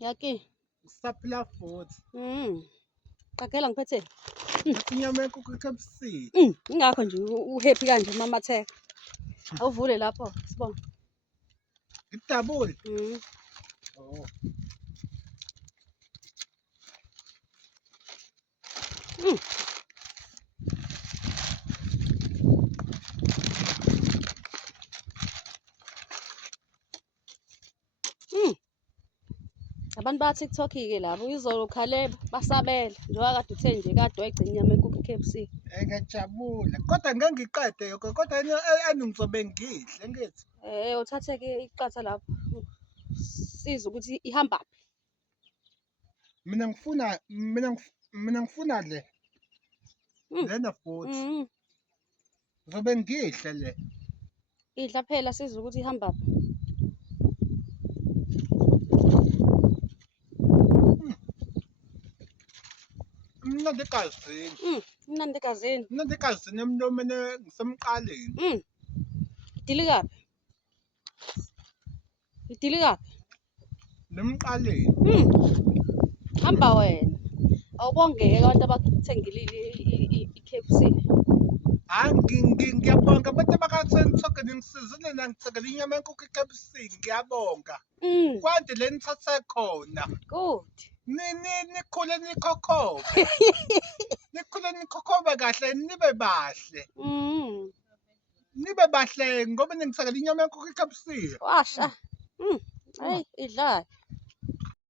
Yaki. Saphila futhi. Qagela ngiphethe. Athi inyama yenkukhu eKFC. Ingakho nje uhappy kanje mamatheka. Awuvule lapho sibona. Ngidabule. Oh. Abantu ba TikTok-ke labo izolo Caleb basabela njengoba kade uthe nje kade wayigcina inyama yenkukhu eKFC. Ngiyajabula kodwa ngeke ngiqede yonke kodwa ngizobe ngidle ngithi. Uthathe-ke iqatha lapho siza ukuthi ihamba. Mina ngifuna le. Lena futhi. Ngizobe ngidle le. Idla phela siza ukuthi ihamba. Mnandi egazini. Mnandi egazini. Mnandi egazini emlomeni ngisemqaleni. Idilikaphi? Idilikaphi? Nemqaleni. Hamba wena. Awubongeke abantu abakuthengile i-KFC. Ngiyabonga abantu abaka-TikTok ngisizile nangithengele inyama yenkukhu eKFC ngiyabonga. Kwande le nithathe khona. Good. Nikhule nikhokhobe. Nikhule nikhokhobe kahle nibe bahle. Nibe bahle ngoba ningithengele inyama yenkukhu eKFC. Washa. Hayi idla.